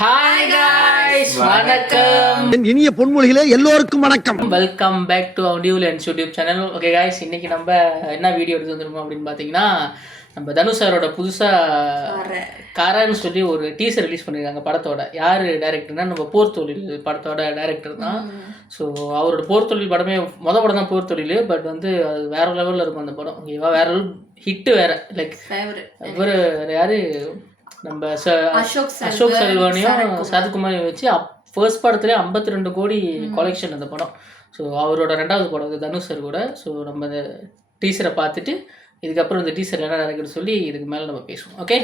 Hi guys, வணக்கம். இனிய பொன்மொழிகளே எல்லோருக்கும் வணக்கம். Welcome back to our new lens YouTube channel. Okay guys, இன்னைக்கு நம்ம என்ன வீடியோ எடுத்து வந்துருக்கோம் அப்படின்னு பார்த்தீங்கன்னா, நம்ம தனுஷ் சாரோட புதுசாக கரன்னு சொல்லி ஒரு டீசர் ரிலீஸ் பண்ணியிருக்காங்க படத்தோட. யார் டைரக்டர்னா நம்ம போர் தொழில் படத்தோட டைரக்டர் தான். ஸோ அவரோட போர் தொழில் படமே படம் தான் போர் தொழில். பட் வந்து அது வேற லெவலில் இருக்கும் அந்த படம். ஓகேவா, வேற லெவல் ஹிட்டு வேற. லைக் இவர் யாரு, நம்ம அசோக் செல்வானையும் சரத்குமாரையும் வச்சு ஃபர்ஸ்ட் படத்துலேயே 52 கோடி கலெக்ஷன் அந்த படம். ஸோ அவரோட 2வது படம் அது தனுஷ் சார் கூட. ஸோ நம்ம இந்த டீசரை பார்த்துட்டு இதுக்கப்புறம் இந்த டீசர் என்ன நடக்குதுன்னு சொல்லி இதுக்கு மேலே நம்ம பேசுவோம். Okay,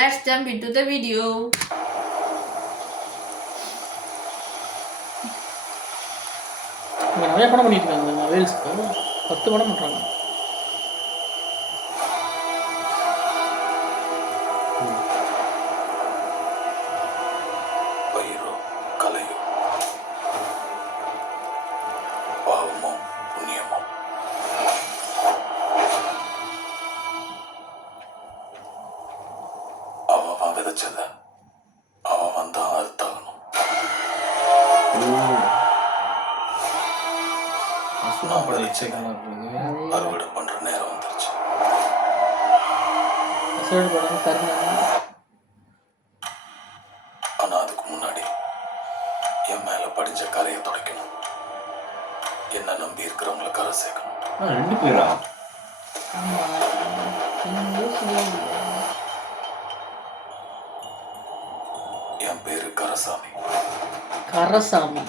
let's jump into the video. நிறைய படம் பண்ணிட்டு இருக்காங்க வேல்ஸ்க்கு. 10 படம் பண்ணுறாங்க. அறுவடை பண்ற நேரம் வந்துருச்சு. ஆனா அதுக்கு முன்னாடி என் மேல படிச்ச கரையை துடைக்கணும். என்ன நம்பி இருக்கிறவங்களை கரை சேர்க்கணும். 2 பேரா? என் பேரு கரசாமி. கரசாமி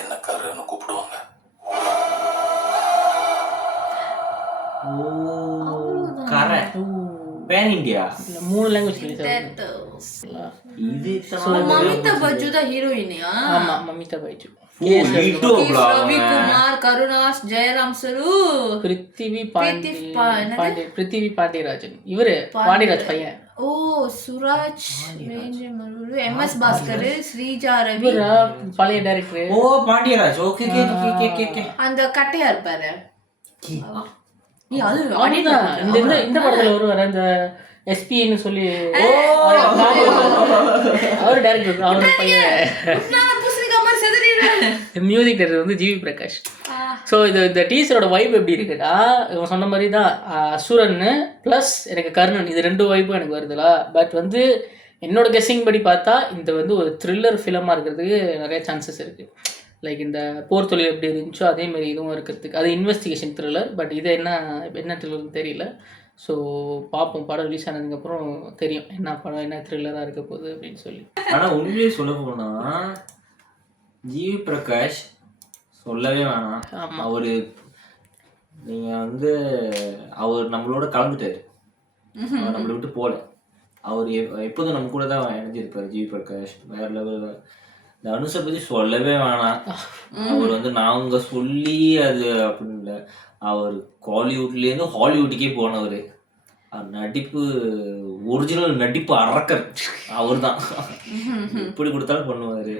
என்ன கருன்னு கூப்பிடுவாங்க. கரை பேன் இந்தியா 3 லாங்குவேஜ் ரிலீஸ் இது மமிதா பஜ்ஜு தான் ஹீரோயினியா? ஆமா, மமிதா பைஜு, ரவி குமார், கருணாஸ், ஜெயராம் சரு, பிருத்திவி பாண்டியராஜன். இவரு பாண்டியராஜ் பையன். ஓ, சுராஜ், எம்எஸ் பாஸ்கர், ஸ்ரீஜா ரவி, பழைய டைரக்டர். ஓ, பாண்டியராஜ். Okay okay okay. அந்த கட்டையா இருப்பாரு. இந்த படத்துல வருவாரு அந்த எஸ்பின்னு சொல்லி. அவர் டைரக்டர். அவர் பையன் மியூசிக் டைரக்டர் வந்து ஜிவி பிரகாஷ். ஸோ இந்த டீசரோட வைப் எப்படி இருக்குன்னா, இவன் சொன்ன மாதிரி தான் அசுரன் ப்ளஸ் எனக்கு கர்ணன், இது 2 வைப்பும் எனக்கு வருதுல. பட் வந்து என்னோட கெஸ்ஸிங் படி பார்த்தா இந்த வந்து ஒரு த்ரில்லர் ஃபிலிமாக இருக்கிறதுக்கு நிறைய சான்சஸ் இருக்குது. லைக் இந்த போர் தொழில் எப்படி இருந்துச்சோ அதே மாதிரி இதுவும் இருக்கிறதுக்கு. அது இன்வெஸ்டிகேஷன் த்ரில்லர். பட் இது என்ன த்ரில்லர்னு தெரியல. ஸோ பார்ப்போம், படம் ரிலீஸ் ஆனதுக்கப்புறம் தெரியும் என்ன படம், என்ன த்ரில்லராக இருக்க போகுது அப்படின்னு சொல்லி. ஆனால் உண்மையிலேயே சொல்ல போனால் ஜிவி பிரகாஷ் சொல்லவே வேணாம். அவரு நீங்கள் வந்து அவர் நம்மளோட கலந்துட்டார். நம்மளை விட்டு போகல. அவர் எப்போதும் நம்ம கூட தான் இணைஞ்சிருப்பார் ஜிவி பிரகாஷ். வேற லெவலில் தனுஷை பற்றி சொல்லவே வேணாம். அவர் வந்து நாங்கள் சொல்லி அது அப்படின்னு இல்லை. அவர் காலிவுட்லேருந்து ஹாலிவுட்டுக்கே போனவர். நடிப்பு, ஒரிஜினல் நடிப்பு அரக்கர் அவர் தான். எப்படி கொடுத்தாலும் பண்ணுவார்.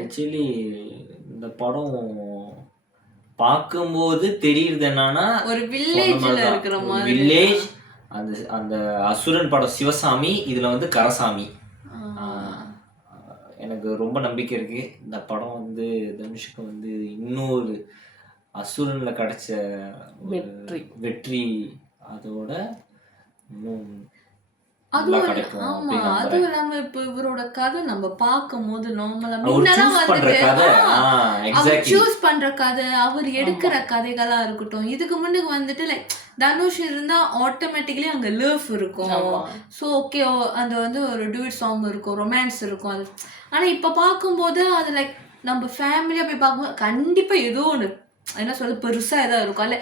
ஆக்சுவலி இந்த படம் பார்க்கும்போது தெரியுது என்னன்னா, ஒரு வில்லேஜ்ல இருக்கிற மாதிரி. வில்லேஜ். அந்த அசுரன் படம் சிவசாமி, இதுல வந்து கரசாமி. எனக்கு ரொம்ப நம்பிக்கை இருக்கு இந்த படம் வந்து தனுஷுக்கு வந்து இன்னொரு அசுரன்ல கிடைச்ச வெற்றி அதோட அதுவும் இல்லாம இப்ப இவரோட கதை நம்ம பார்க்கும் போது சூஸ் பண்ற கதை, அவர் எடுக்கிற கதைகளா இருக்கட்டும், இதுக்கு முன்னுக்கு வந்துட்டு லைக் தனுஷ் இருந்தா ஆட்டோமேட்டிக்கலி அங்க லவ் இருக்கும். ஸோ ஓகே, அந்த வந்து ஒரு டியூட் சாங் இருக்கும், ரொமான்ஸ் இருக்கும். அது ஆனா இப்ப பார்க்கும்போது அது லைக் நம்ம ஃபேமிலியா போய் பார்க்கும்போது கண்டிப்பா ஏதோ ஒன்று என்ன சொல்ல பெருசா ஏதாவது இருக்கும். அல்ல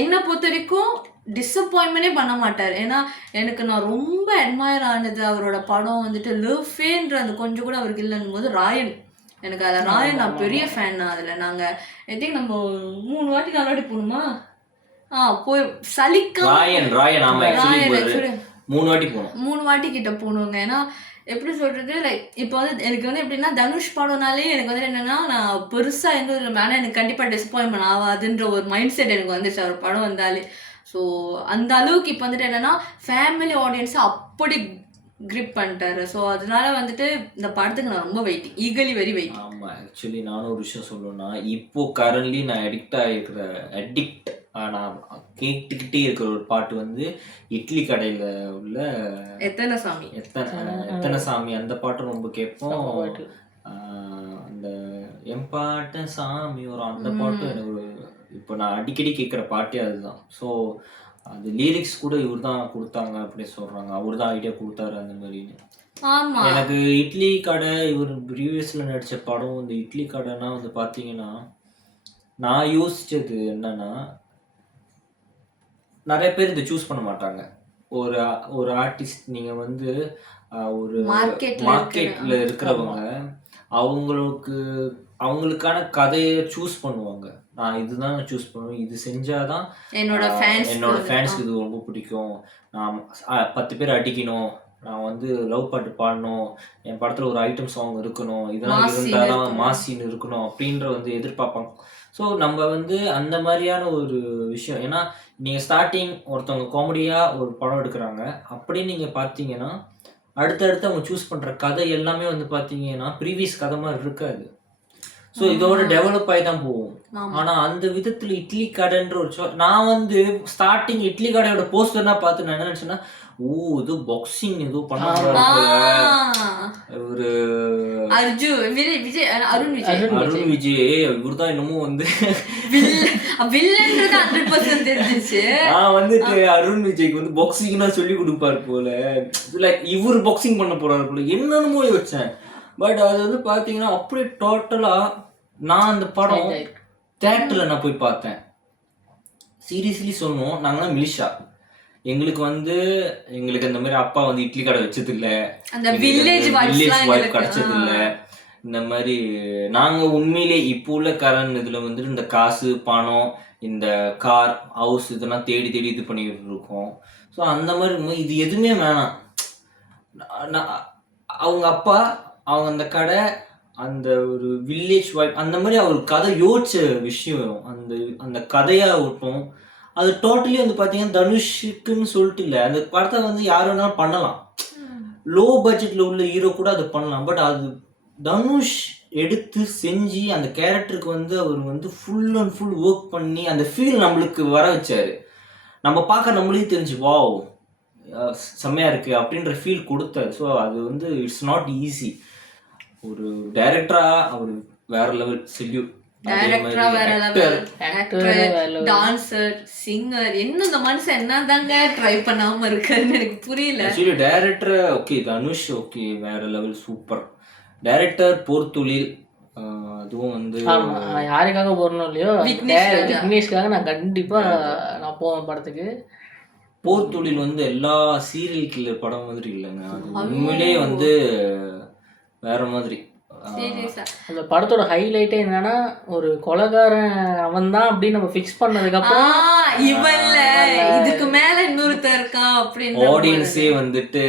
என்னை பொறுத்த வரைக்கும் டிஸப்பாயின்மெண்டே பண்ண மாட்டார். ஏன்னா எனக்கு நான் ரொம்ப அட்மயர் ஆனது அவரோட படம் வந்துட்டு லவ்ஃபேன்ற அந்த கொஞ்சம் கூட அவருக்கு இல்லைன்னும் போது ராயன். எனக்கு அதில் ராயன் நான் பெரிய ஃபேன். அதில் நாங்கள் ஐ திங்க் நம்ம 3 வாட்டி 4 வாட்டி போகணுமா போய் சலிக்காம 3 வாட்டி போனோம். 3 வாட்டி கிட்ட போகணுங்க. ஏன்னா எப்படி சொல்றது லைக் இப்போ வந்து எனக்கு வந்து எப்படின்னா தனுஷ் படம்னாலே எனக்கு வந்து என்னன்னா நான் பெருசா எந்த ஒரு மேலே எனக்கு கண்டிப்பா டிசப்பாயின்மெண்ட் ஆகாதுன்ற ஒரு மைண்ட் செட் எனக்கு வந்துச்சு அவர் படம் வந்தாலே. ஸோ அந்த அளவுக்கு இப்போ வந்துட்டு என்னன்னா ஃபேமிலி ஆடியன்ஸை அப்படி கிரிப் பண்ணிட்டாரு. ஸோ அதனால வந்துட்டு இந்த படத்துக்கு நான் ரொம்ப வெயிட்டிங், ஈகலி வெரி வெயிட்டிங். ஆமாம், ஆக்சுவலி நானும் ஒரு விஷயம் சொல்லணும்னா, இப்போ கரண்ட்லி நான் அடிக்ட் நான் கேட்டுக்கிட்டே இருக்கிற ஒரு பாட்டு வந்து இட்லி கடையில் உள்ள எத்தனை சாமி அந்த பாட்டு ரொம்ப கேட்போம். அந்த எம்பாட்ட சாமி வரும் அந்த பாட்டும் எனக்கு இப்போ நான் அடிக்கடி கேட்குற பாட்டே அதுதான். ஸோ அது லிரிக்ஸ் கூட இவர் தான் கொடுத்தாங்க அப்படின்னு சொல்கிறாங்க, அவர் தான் ஐடியா கொடுத்தாரு அந்த மாதிரின்னு. எனக்கு இட்லி கடை இவர் ப்ரீவியஸில் நடித்த படம் இந்த இட்லி கடைனா வந்து பார்த்தீங்கன்னா, நான் யோசித்தது என்னன்னா, நிறைய பேர் இதை சூஸ் பண்ண மாட்டாங்க. ஒரு ஆர்டிஸ்ட் நீங்கள் வந்து ஒரு மார்க்கெட்டில் இருக்கிறவங்க அவங்களுக்கான கதையை சூஸ் பண்ணுவாங்க. நான் இதுதான் சூஸ் பண்ணுவேன், இது செஞ்சாதான் என்னோட ஃபேன்ஸ்க்கு இது ரொம்ப பிடிக்கும், நான் 10 பேர் அடிக்கணும், நான் வந்து லவ் பாட்டு பாடணும், என் படத்தில் ஒரு ஐட்டம் சாங் இருக்கணும், இதெல்லாம் இருந்தால்தான் மாசின்னு இருக்கணும் அப்படின்ற வந்து எதிர்பார்ப்பாங்க. ஸோ நம்ம வந்து அந்த மாதிரியான ஒரு விஷயம். ஏன்னா நீங்கள் ஸ்டார்டிங் ஒருத்தவங்க காமெடியாக ஒரு படம் எடுக்கிறாங்க அப்படின்னு நீங்கள் பார்த்தீங்கன்னா, அடுத்தடுத்து அவங்க சூஸ் பண்ணுற கதை எல்லாமே வந்து பார்த்தீங்கன்னா ப்ரீவியஸ் கதை மாதிரி இருக்காது. ஸோ இதோட டெவலப் ஆகி தான் போகும். ஆனால் அந்த விதத்தில் இட்லி கடைன்ற ஒரு நான் வந்து ஸ்டார்டிங் இட்லி கடையோட போஸ்டர்னா பார்த்து நான் என்ன நினச்சேன்னா, இது பாக்ஸிங் ஏதோ பண்ண ஒரு அருண் விஜய் இவர் தான் என்னமோ வந்து வந்துட்டு அருண் விஜய்க்கு வந்து பாக்ஸிங்னா சொல்லி கொடுப்பாரு போல, லைக் இவர் பாக்ஸிங் பண்ண போறாரு போல என்னென்னமோ யோசிச்சேன். பட் அது வந்து பாத்தீங்கன்னா அப்படியே டோட்டலா நான் அந்த படம் தியேட்டர்ல நான் போய் பார்த்தேன். சீரியஸ்லி சொன்னோம், நாங்களாம் மிலிஷா, எங்களுக்கு அந்த மாதிரி அப்பா வந்து இட்லி கடை வச்சது இல்லை, வில்லேஜ் வாய்ப் கிடைச்சது இல்லை. இந்த மாதிரி நாங்க உண்மையிலே இப்போ உள்ள கரண்ட் இதுல வந்துட்டு இந்த காசு பணம் இந்த கார் ஹவுஸ் இதெல்லாம் தேடி தேடி இது பண்ணிட்டு இருக்கோம். ஸோ அந்த மாதிரி இது எதுவுமே வேணாம். அவங்க அப்பா அவங்க அந்த கடை அந்த ஒரு வில்லேஜ் வாய்ப் அந்த மாதிரி அவர் கதை யோசிச்ச விஷயம் அந்த கதையாகட்டும், அது டோட்டலி வந்து பார்த்தீங்கன்னா தனுஷுக்குன்னு சொல்லிட்டு இல்லை, அந்த படத்தை வந்து யார் வேணாலும் பண்ணலாம், லோ பட்ஜெட்டில் உள்ள ஹீரோ கூட அதை பண்ணலாம். பட் அது தனுஷ் எடுத்து செஞ்சு அந்த கேரக்டருக்கு வந்து அவர் வந்து ஃபுல் அண்ட் ஃபுல் ஒர்க் பண்ணி அந்த ஃபீல் நம்மளுக்கு வர வச்சாரு. நம்ம பார்க்க நம்மளுக்கு தெரிஞ்சு வாவ் செம்மையாக இருக்குது அப்படின்ற ஃபீல் கொடுத்தாரு. ஸோ அது வந்து இட்ஸ் நாட் ஈஸி. ஒரு டைரக்டரா அவர் வேற லெவல், செல்யூட். டான்சர், சிங்கர், என்ன இந்த மனுஷன் என்னதாங்க ட்ரை பண்ணாம இருக்காருன்னு எனக்கு புரியல. Actually director okay, Dhanush okay வேற லெவல், சூப்பர் டைரக்டர். போர்த்துளில் அதுவும் வந்து யாருக்காக போறணும் இல்லையோ விக்னேஷ்காக நான் கண்டிப்பா நான் போவேன் படத்துக்கு. போர்த்துளில் வந்து எல்லா சீரியல் கில்லர் படம் மாதிரி இல்லைங்க, அது உண்மையிலே வந்து வேற மாதிரி. அந்த படத்தோட ஹைலைட்டே என்னன்னா, ஒரு கொலைகாரன் அவன் தான் அப்படின்னு நம்ம ஃபிக்ஸ் பண்ணதுக்கு அப்புறம் இதுக்கு மேல இன்னொருத்தர் இருக்கா அப்படின்னு ஆடியன்ஸே வந்துட்டு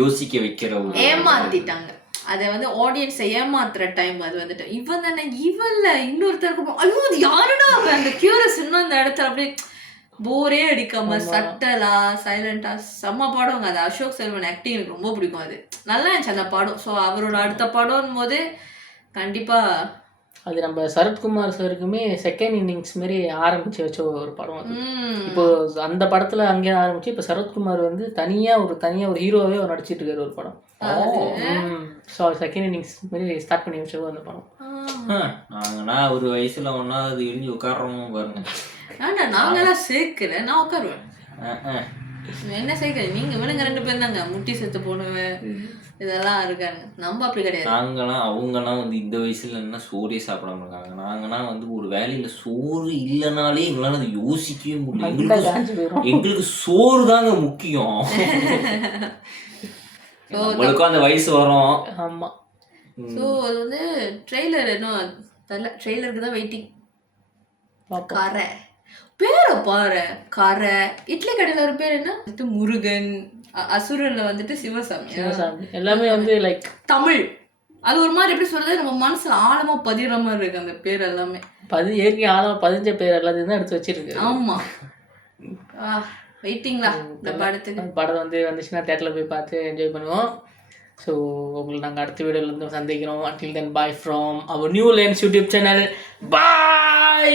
யோசிக்க வைக்கிற ஒரு ஏமாத்திட்டாங்க. அதை வந்து ஆடியன்ஸை ஏமாத்துற டைம் அது வந்துட்டு இவன் தானே இவன்ல இன்னொருத்தருக்கு ஐயோ அது யாருடா அந்த கியூரியஸ் இன்னும் அந்த இடத்துல அப்படியே போரே அடிக்காம சட்டலா சைலண்டா செம்ம படம்ங்க. அது அசோக் செல்வன் ஆக்டிங் எனக்கு ரொம்ப பிடிக்கும், அது நல்லா இருந்துச்சு அந்த படம். ஸோ அவரோட அடுத்த படம் போது கண்டிப்பா அது நம்ம சரத்குமார் சாருக்குமே செகண்ட் இன்னிங்ஸ் மாரி ஆரம்பிச்சு வச்ச ஒரு படம் அது. இப்போ அந்த படத்துல அங்கே ஆரம்பிச்சு இப்போ சரத்குமார் வந்து தனியா ஒரு ஹீரோவே நடிச்சிட்டு இருக்காரு ஒரு படம். ஸோ செகண்ட் இன்னிங்ஸ் மாரி ஸ்டார்ட் பண்ணி வச்சோ அந்த படம். நாங்கன்னா ஒரு வயசுல ஒன்னாவது எழுதி உட்காடுறோம் பாருங்க. நாங்கெல்லாம் சேர்க்கல, நான் உட்காருவேன். என்ன சேர்க்கல நீங்க இவனுங்க 2 பேரும் தாங்க முட்டி செத்து போனவன் இதெல்லாம் இருக்காங்க. நம்ம அப்படி கிடையாது. அவங்கலாம் வந்து இந்த வயசுல என்ன சோறே சாப்பிடாம இருக்காங்க. நாங்கலாம் வந்து ஒரு வேலையில சோறு இல்லைனாலே எங்களால அதை யோசிக்கவே முடியல. எங்களுக்கு சோறு தாங்க முக்கியம். உங்களுக்கும் அந்த வயசு வரும். ஆமா. ஸோ அது வந்து ட்ரெய்லர் இன்னும் தெரியல, ட்ரெய்லருக்கு தான் வெயிட்டிங். பேரை பாரு. கரை. இட்லி கடையில ஒரு பேர் என்ன, முருகன். அசுரன்ல வந்துட்டு சிவசாமி. எல்லாமே வந்து லைக் தமிழ். அது ஒரு மாதிரி எப்படி சொல்றது, நம்ம மனசுல ஆழமா பதிகிற மாதிரி இருக்கு அந்த பேர் எல்லாமே. ஏற்கனவே ஆழமா பதிஞ்ச பேர் எல்லாத்தையும் தான் எடுத்து வச்சிருக்கு. ஆமா. வெயிட்டிங்களா இந்த படத்துக்கு. படம் வந்துச்சுன்னா தேட்டரில் போய் பார்த்து என்ஜாய் பண்ணுவோம். ஸோ உங்களை நாங்கள் அடுத்த வீடியோவில் சந்திக்கிறோம். until then bye from our new lens YouTube channel. Bye.